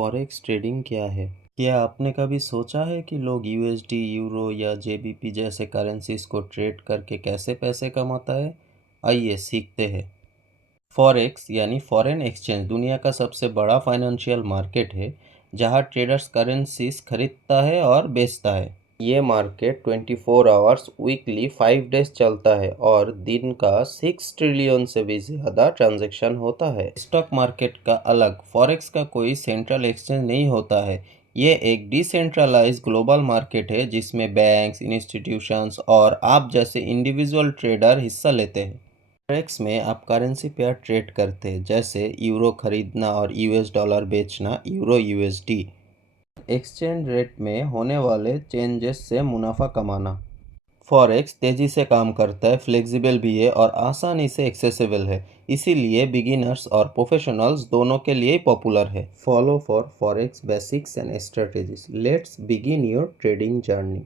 Forex trading क्या है? क्या आपने कभी सोचा है कि लोग यूएसडी, यूरो या जेबीपी जैसे करेंसीज को ट्रेड करके कैसे पैसे कमाता है? आइए सीखते हैं। फॉरेक्स यानी फॉरेन एक्सचेंज दुनिया का सबसे बड़ा फाइनेंशियल मार्केट है, जहां ट्रेडर्स करेंसीज खरीदता है और बेचता है। ये मार्केट 24 आवर्स वीकली 5 डेज चलता है और दिन का 6 ट्रिलियन से भी ज़्यादा ट्रांजैक्शन होता है। स्टॉक मार्केट का अलग, फॉरेक्स का कोई सेंट्रल एक्सचेंज नहीं होता है। ये एक डिसेंट्रलाइज्ड ग्लोबल मार्केट है जिसमें बैंक्स, इंस्टीट्यूशंस और आप जैसे इंडिविजुअल ट्रेडर हिस्सा लेते हैं। फॉरेक्स में आप करेंसी पेयर ट्रेड करते हैं, जैसे यूरो खरीदना और यूएस डॉलर बेचना, यूरो यूएसडी। एक्सचेंज रेट में होने वाले चेंजेस से मुनाफा कमाना। फॉरेक्स तेज़ी से काम करता है, फ्लेक्सिबल भी है और आसानी से एक्सेसिबल है, इसीलिए बिगिनर्स और प्रोफेशनल्स दोनों के लिए पॉपुलर है। Follow for forex basics and strategies. Let's begin your trading journey.